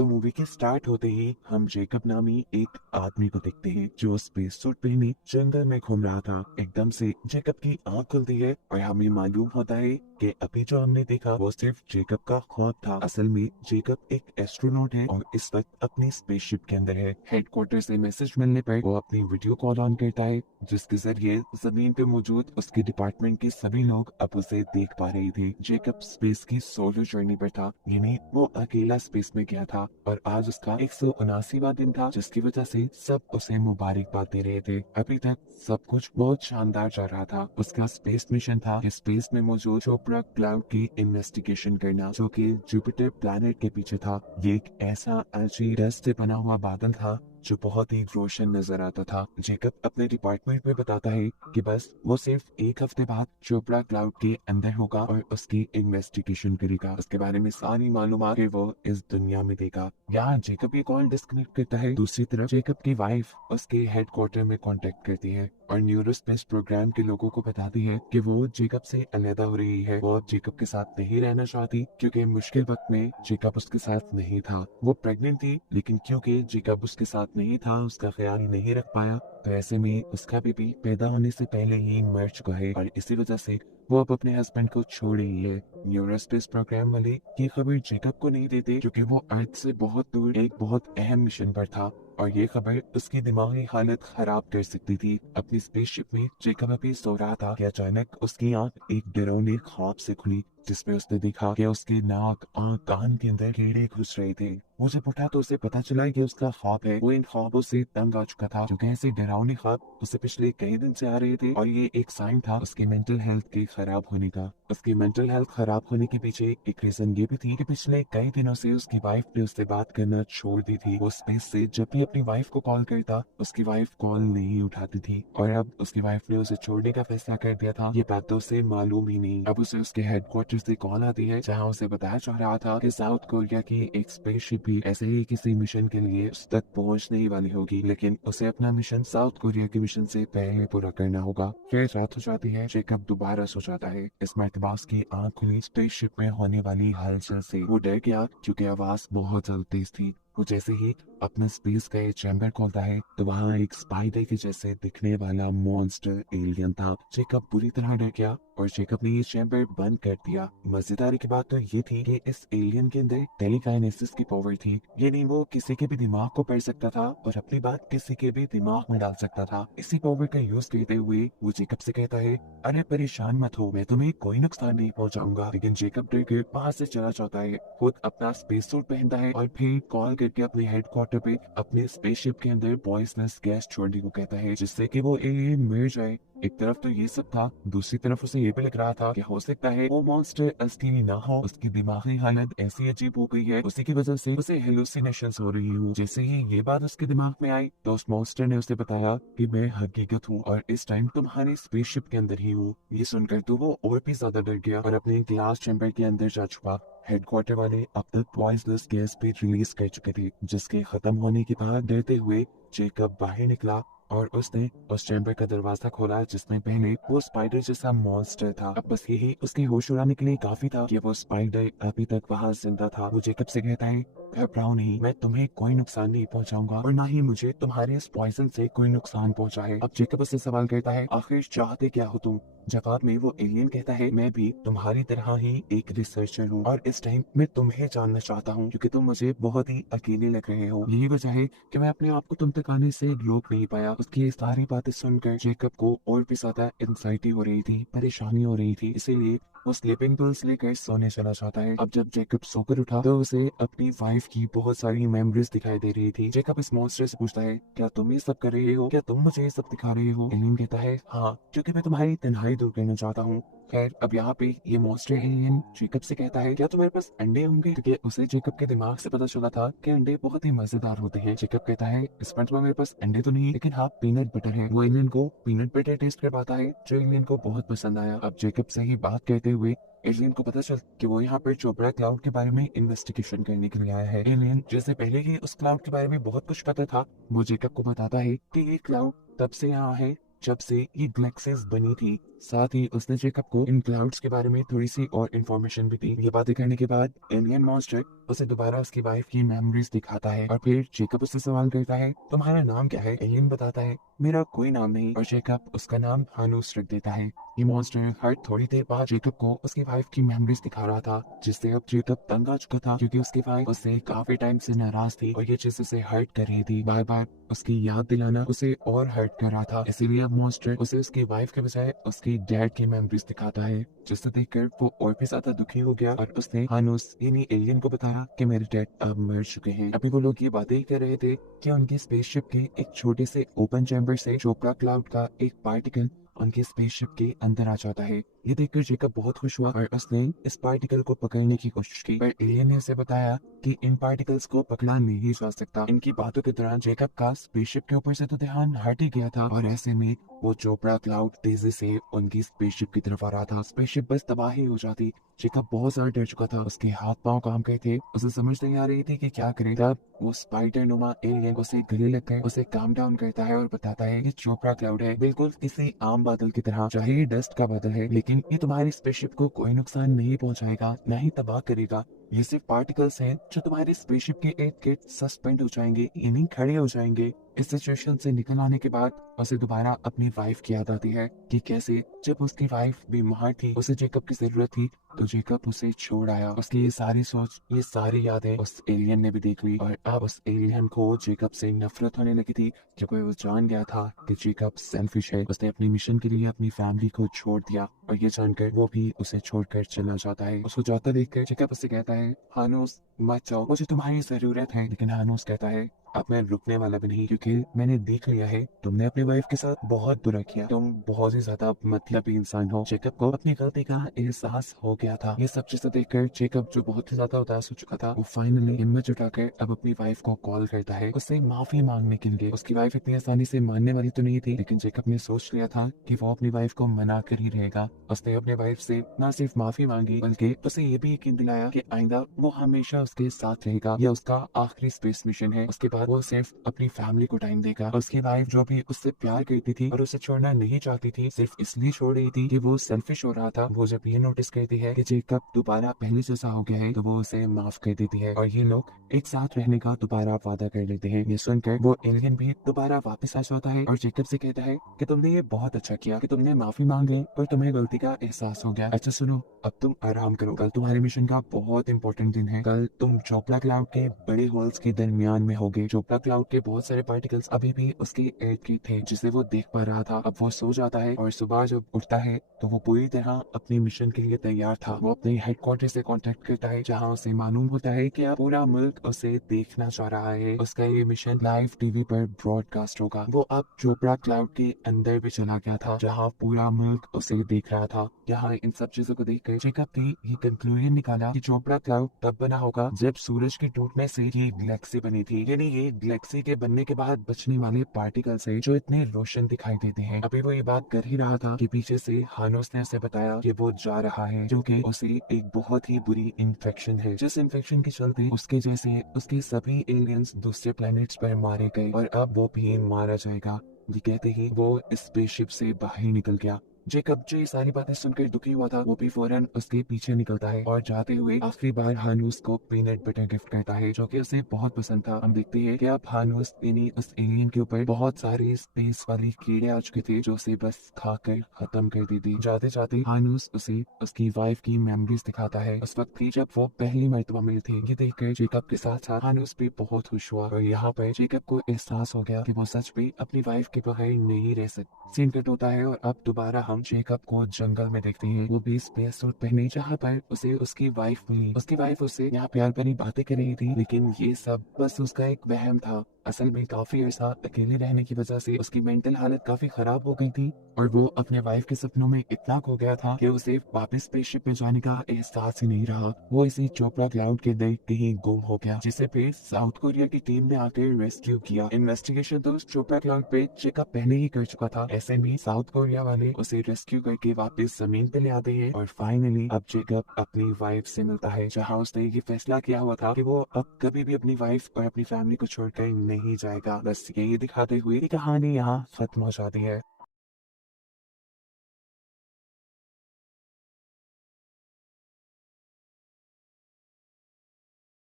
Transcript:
तो मूवी के स्टार्ट होते ही हम जेकब नामी एक आदमी को देखते हैं जो स्पेस सूट पहने जंगल में घूम रहा था। एकदम से जेकब की आंख खुलती है और हमें मालूम होता है कि अभी जो हमने देखा वो सिर्फ जेकब का ख्वाब था। असल में जेकब एक एस्ट्रोनॉट है और इस वक्त अपनी स्पेसशिप के अंदर है। हेडक्वार्टर से मैसेज मिलने पर वो अपनी वीडियो कॉल ऑन करता है जिसके जरिए जमीन पे मौजूद उसके डिपार्टमेंट के सभी लोग अब उसे देख पा रहे थे। जेकब स्पेस की सोलो जर्नी पर था, यानी वो अकेला स्पेस में गया था और आज उसका 179वां दिन था, जिसकी वजह से सब उसे मुबारकबाद दे रहे थे। अभी तक सब कुछ बहुत शानदार चल रहा था। उसका स्पेस मिशन था कि स्पेस में मौजूद चोपड़ा क्लाउड की इन्वेस्टिगेशन करना, जो कि जुपिटर प्लैनेट के पीछे था। ये एक ऐसा अलजी डस्ट से बना हुआ बादल था जो बहुत ही रोशन नजर आता था। जेकब अपने डिपार्टमेंट में बताता है कि बस वो सिर्फ एक हफ्ते बाद चोपड़ा क्लाउड के अंदर होगा और उसकी इन्वेस्टिगेशन करेगा। उसके बारे में सारी मालूमात वो इस दुनिया में देगा। यहाँ जेकब ये कॉल डिस्कनेक्ट करता है। दूसरी तरफ जेकब की वाइफ उसके हेडक्वार्टर में कांटेक्ट करती है और न्यूरोस्पेस प्रोग्राम के लोगों को बताती है कि वो जेकब से अलग हो रही है। वो अब जेकब के साथ नहीं रहना चाहती क्योंकि मुश्किल वक्त में जेकब उसके साथ नहीं था। वो प्रेग्नेंट थी, लेकिन क्योंकि जेकब उसके साथ नहीं था उसका ख्याल नहीं रख पाया, तो ऐसे में उसका बेबी पैदा होने से पहले ही मर चुका है और इसी वजह से वो अब अपने हस्बैंड को छोड़ रही है। न्यूरोस्पेस प्रोग्राम वाले ये खबर जेकब को नहीं देते क्योंकि वो अर्थ से बहुत दूर एक बहुत अहम मिशन पर था और ये खबर उसकी दिमागी हालत खराब कर सकती थी। अपनी स्पेसशिप में जेकब अभी सो रहा था कि अचानक उसकी आंख एक डरावने ख्वाब से खुली, जिसमें उसने देखा कि उसके नाक, आंख, कान के अंदर कीड़े घुस रहे थे। वो जब उठा तो उसे पता चला कि उसका ख्वाब है। वो इन ख्वाबों से तंग आ चुका था क्योंकि ऐसे डरावने ख्वाब उसे पिछले कई दिन से आ रहे थे और ये एक साइन था उसके मेंटल हेल्थ के खराब होने का। उसकी मेंटल हेल्थ खराब होने के पीछे एक रीजन ये भी थी कि पिछले कई दिनों से उसकी वाइफ ने उससे बात करना छोड़ दी थी। वो स्पेस से जब भी अपनी वाइफ को कॉल करता उसकी वाइफ कॉल नहीं उठाती थी और अब उसकी वाइफ ने उसे छोड़ने का फैसला कर दिया था। ये बात तो उसे मालूम ही नहीं। अब उसे उसके हेडक्वार्टर से कॉल आती है जहाँ उसे बताया जा रहा था कि साउथ कोरिया की एक स्पेसशिप भी ऐसे ही किसी मिशन के लिए उस तक पहुँचने ही वाली होगी, लेकिन उसे अपना मिशन साउथ कोरिया के मिशन से पहले पूरा करना होगा। फिर रात हो जाती है। जेकब दोबारा सो जाता है। इस मर्तबा उसकी आंख खुली स्पेसशिप में होने वाली हलचल से। वो डर गया क्योंकि आवाज बहुत जल्द तेज थी। वो जैसे ही अपना स्पेस का ये चैम्बर खोलता है तो वहाँ एक स्पाइडर के जैसे दिखने वाला मॉन्स्टर एलियन था। जेकब बुरी तरह डर गया और जेकब ने ये चैम्बर बंद कर दिया। मजेदारी की बात तो ये थी कि इस एलियन के अंदर टेलीकाइनेसिस की पावर थी, यानी वो किसी के भी दिमाग को पढ़ सकता था और अपनी बात किसी के भी दिमाग में डाल सकता था। इसी पावर का यूज करते हुए वो जेकब से कहता है, अरे परेशान मत हो, मैं तुम्हें कोई नुकसान नहीं पहुंचाऊंगा। लेकिन जेकब डर के वहां से चला जाता है। खुद अपना स्पेस सूट पहनता है और फिर कॉल करके अपने हेडक्वार्टर पे अपने स्पेसशिप के अंदर पॉइजनस गैस छोड़ने को कहता है जिससे कि वो एलियन मर जाए। एक तरफ तो ये सब था, दूसरी तरफ उसे ये भी लग रहा था कि हो सकता है वो मॉन्स्टर असली ना हो, उसकी दिमागी हालत ऐसी अजीब हो गई है उसी की वजह से उसे हेलुसिनेशंस हो रही हो। जैसे ही ये बात उसके दिमाग में आई तो उस मॉन्स्टर ने उसे बताया कि मैं हकीकत हूँ और इस टाइम तुम्हारी स्पेसशिप के अंदर ही हूँ। ये सुनकर तो वो और भी ज्यादा डर गया और अपने ग्लास चैम्बर के अंदर जा छुपा। हेडक्वार्टर वाले अब तक पॉइजनस गैस भी रिलीज कर चुके थे, जिसके खत्म होने के बाद डरते हुए जेकब बाहर निकला और उसने उस चैम्बर का दरवाजा खोला जिसमें पहले वो स्पाइडर जैसा मॉन्स्टर था। अब बस यही उसके होश उड़ाने के लिए काफी था कि वो स्पाइडर अभी तक वहाँ जिंदा था। वो जेकब से कहता है, घबराओ नहीं, मैं तुम्हें कोई नुकसान नहीं पहुंचाऊंगा और ना ही मुझे तुम्हारे इस पॉइजन से कोई नुकसान पहुंचा है। अब जेकब उससे सवाल करता है, आखिर चाहते क्या हो तुम? जवाब में वो एलियन कहता है, मैं भी तुम्हारी तरह ही एक रिसर्चर हूँ और इस टाइम मैं तुम्हें जानना चाहता हूँ क्योंकि तुम मुझे बहुत ही अकेले लग रहे हो। यही वजह है कि मैं अपने आप को तुम तक आने से रोक नहीं पाया। उसकी ये सारी बातें सुनकर जेकब को और भी ज्यादा एंजाइटी हो रही थी, परेशानी हो रही थी, इसीलिए वो स्लीपिंग पिल्स लेकर सोने चला जाता है। अब जब जेकब सोकर उठा तो उसे अपनी वाइफ की बहुत सारी मेमोरीज दिखाई दे रही थी। जेकब इस मॉन्स्टर से पूछता है, क्या तुम ये सब कर रहे हो? क्या तुम मुझे ये सब दिखा रहे हो? एलियन कहता है, हाँ, क्योंकि मैं तुम्हारी तन्हाई दूर करना चाहता हूँ। खैर अब यहाँ पे ये मॉन्स्टर एलियन जेकब से कहता है, क्या तुम्हारे पास अंडे होंगे? क्योंकि उसे जेकब के दिमाग से पता चला था कि अंडे बहुत ही मजेदार होते हैं। जेकब कहता है, इस मिनट में मेरे पास अंडे तो नहीं है, लेकिन हाँ पीनट बटर है। वो एलियन को पीनट बटर टेस्ट करवाता है जो एलियन को बहुत पसंद आया। अब जेकब से ही बात करते हुए एलियन को पता चल कि वो यहाँ पर चोपड़ा क्लाउड के बारे में इन्वेस्टिगेशन करने के लिए आया है। एलियन जैसे पहले ही उस क्लाउड के बारे में बहुत कुछ पता था, वो जेकब को बताता है कि ये क्लाउड तब से यहाँ है जब से ये गैलेक्सीज बनी थी। साथ ही उसने जेकब को इन क्लाउड्स के बारे में थोड़ी सी और इन्फॉर्मेशन भी दी। ये बातें करने के बाद एलियन मॉन्स्टर उसे दोबारा उसकी वाइफ की मेमोरीज दिखाता है और फिर जेकब उससे सवाल करता है, तुम्हारा नाम क्या है? एलियन बताता है, मेरा कोई नाम नहीं, और जेकब उसका नाम हानूस रख देता है। ये मॉन्स्टर हर थोड़ी देर बाद जेकब को उसकी वाइफ की मेमोरीज दिखा रहा था, जिससे अब जेकब तंग आ चुका था क्योंकि उसकी वाइफ उससे काफी टाइम से नाराज थी और ये चीज उसे हर्ट कर रही थी। बार बार उसकी याद दिलाना उसे और हर्ट कर रहा था, इसीलिए अब मॉन्स्टर उसे उसकी वाइफ के बजाय उसकी डैड की मेमोरीज दिखाता है, जिससे देखकर वो और भी ज्यादा दुखी हो गया और उसने हानूस यानी एलियन को बताया कि मेरे डैड अब मर चुके हैं। अभी वो लोग ये बातें ही कर रहे थे कि उनकी स्पेसशिप के एक छोटे से ओपन चैम्बर से चोपड़ा क्लाउड का एक पार्टिकल उनकी स्पेसशिप के अंदर आ जाता है। ये देखकर जेकब बहुत खुश हुआ और उसने इस पार्टिकल को पकड़ने की कोशिश की, पर एलियन ने उसे बताया कि इन पार्टिकल्स को पकड़ा नहीं जा सकता। इनकी बातों के दौरान जेकब का स्पेसशिप के ऊपर से तो ध्यान हट ही गया था और ऐसे में वो चोपड़ा क्लाउड तेजी से उनकी स्पेसशिप की तरफ आ रहा था। स्पेसशिप बस तबाही हो जाती। जेकब बहुत ज्यादा डर चुका था, उसके हाथ पांव काम गए थे, उसे समझ नहीं आ रही थी कि क्या करे। तब वो स्पाइडर नुमा एलियन उसे गले लगकर उसे काम डाउन करता है और बताता है कि चोपड़ा क्लाउड है बिल्कुल किसी आम बादल की तरह, चाहे ये डस्ट का बादल है लेकिन ये तुम्हारी स्पेसशिप को कोई नुकसान नहीं पहुंचाएगा, न ही तबाह करेगा। ये सिर्फ पार्टिकल्स हैं जो तुम्हारी स्पेसशिप के इर्द गिर्द सस्पेंड हो जाएंगे, यानी खड़े हो जाएंगे। इस सिचुएशन से निकल आने के बाद उसे दोबारा अपनी वाइफ की याद आती है कि कैसे जब उसकी वाइफ बीमार थी उसे जेकब की जरूरत थी तो जेकब उसे छोड़ आया। उसकी ये सारी सोच, ये सारी यादें उस एलियन ने भी देख ली और अब उस एलियन को जेकब से नफरत होने लगी थी क्योंकि वो जान गया था कि जेकब सेल्फिश है। उसने अपनी मिशन के लिए अपनी फैमिली को छोड़ दिया और ये जानकर वो भी उसे छोड़कर चला जाता है। उसको जाता देखकर जेकब उससे कहता है, हानूस मत जाओ, मुझे तुम्हारी जरूरत है। लेकिन हानूस कहता है, अब मैं रुकने वाला भी नहीं क्योंकि मैंने देख लिया है तुमने अपनी वाइफ के साथ बहुत बुरा किया, तुम बहुत ही ज्यादा मतलबी इंसान हो। जेकब को अपनी गलती का एहसास हो गया था। ये सब चीजें देखकर जेकब जो बहुत ही ज्यादा उदास हो चुका था वो फाइनली हिम्मत जुटाकर अब अपनी वाइफ को कॉल करता है उससे माफी मांगने के लिए। उसकी वाइफ इतनी आसानी से मानने वाली तो नहीं थी, लेकिन जेकब ने सोच लिया था कि वो अपनी वाइफ को मना कर ही रहेगा। उसने अपने वाइफ से न सिर्फ माफी मांगी बल्कि उसे ये भी यकीन दिलाया कि आइंदा वो हमेशा उसके साथ रहेगा। यह उसका आखिरी स्पेस मिशन है, उसके बाद वो सिर्फ अपनी फैमिली को टाइम देगा। उसकी वाइफ जो भी उससे प्यार करती थी और उसे छोड़ना नहीं चाहती थी, सिर्फ इसलिए छोड़ रही थी कि वो सेल्फिश हो रहा था, वो जब ये नोटिस करती है कि जेकब दोबारा पहले जैसा हो गया है तो वो उसे माफ कर देती है और ये लोग एक साथ रहने का दोबारा वादा कर लेते हैं। ये सुनकर वो एलियन भी दोबारा वापस आ जाता है और जेकब से कहता है कि तुमने ये बहुत अच्छा किया कि तुमने माफी मांगे और तुम्हें गलती का एहसास हो गया। अच्छा सुनो, अब तुम आराम करो, कल तुम्हारे मिशन का बहुत इंपॉर्टेंट दिन है। कल तुम चोपड़ा क्लाउड के बड़े होल्स के दरमियान में होगे। चोपड़ा क्लाउड के बहुत सारे पार्टिकल्स अभी भी उसके इर्द गिर्द थे जिसे वो देख पा रहा था। अब वो सो जाता है और सुबह जब उठता है तो वो पूरी तरह अपने मिशन के लिए तैयार था। वो अपने हेडक्वार्टर से कांटेक्ट करता है जहां उसे मालूम होता है कि अब पूरा मुल्क उसे देखना चाह रहा है। उसका ये मिशन लाइव टीवी पर ब्रॉडकास्ट होगा। वो अब चोपड़ा क्लाउड के अंदर भी चला गया था जहाँ पूरा मुल्क उसे देख रहा था। यहाँ इन सब चीजों को देखकर जेकब ने ये कंक्लूजन निकाला कि चोपड़ा क्लाउड तब बना होगा जब सूरज के टूटने से ये गैलेक्सी बनी थी, यानी ये गैलेक्सी के बनने के बाद बचने वाले पार्टिकल्स है जो इतने रोशन दिखाई देते हैं। अभी वो ये बात कर ही रहा था कि पीछे से हानोस ने उसे बताया कि वो जा रहा है, जो कि उसे एक बहुत ही बुरी इन्फेक्शन है, जिस इन्फेक्शन के चलते उसके जैसे उसके सभी एलियंस दूसरे प्लैनेट्स पर मारे गए और अब वो भी मारा जाएगा। ये कहते ही वो स्पेसशिप से बाहर निकल गया। जेकब जो ये सारी बातें सुनकर दुखी हुआ था वो भी फौरन उसके पीछे निकलता है और जाते हुए आखिरी बार हानूस को पीनट बटर गिफ्ट करता है जो कि उसे बहुत पसंद था। हम देखते हैं कि अब हानूस यानी उस एलियन के ऊपर बहुत सारे स्पेस वाले कीड़े आ चुके थे जो उसे बस खाकर खत्म कर देती। जाते जाते हानूस उसे उसकी वाइफ की मेमोरीज दिखाता है उस वक्त की जब वो पहली मर्तबा मिले थे। ये देखकर जेकब के साथ साथ हानूस भी बहुत खुश हुआ और यहाँ पर जेकब को एहसास हो गया कि वो सच में अपनी वाइफ के बगैर नहीं रह सकते। सीन कट होता है और अब दोबारा हम जेकब को जंगल में देखते हैं, वो भी स्पेस सूट पहने जहाँ पर उसे उसकी वाइफ मिली। उसकी वाइफ उससे यहाँ प्यार भरी बातें कर रही थी, लेकिन ये सब बस उसका एक वहम था। असल में काफी अर्सा अकेले रहने की वजह से उसकी मेंटल हालत काफी खराब हो गई थी और वो अपने वाइफ के सपनों में इतना खो गया था कि उसे वापस स्पेसशिप में जाने का एहसास ही नहीं रहा। वो इसी चोपड़ा क्लाउड के देखते ही गुम हो गया, जिसे फिर साउथ कोरिया की टीम ने आकर रेस्क्यू किया। इन्वेस्टिगेशन तो चोपड़ा क्लाउड पे जेकब पहले ही कर चुका था, ऐसे में साउथ कोरिया वाले उसे रेस्क्यू करके वापस जमीन पे ले आते हैं और फाइनली अब जेकब अपनी वाइफ से मिलता है जहाँ उसने ये फैसला किया हुआ था कि वो अब कभी भी अपनी वाइफ और अपनी फैमिली को छोड़कर नहीं जाएगा। बस यही दिखाते हुए कहानी यहाँ खत्म हो जाती है।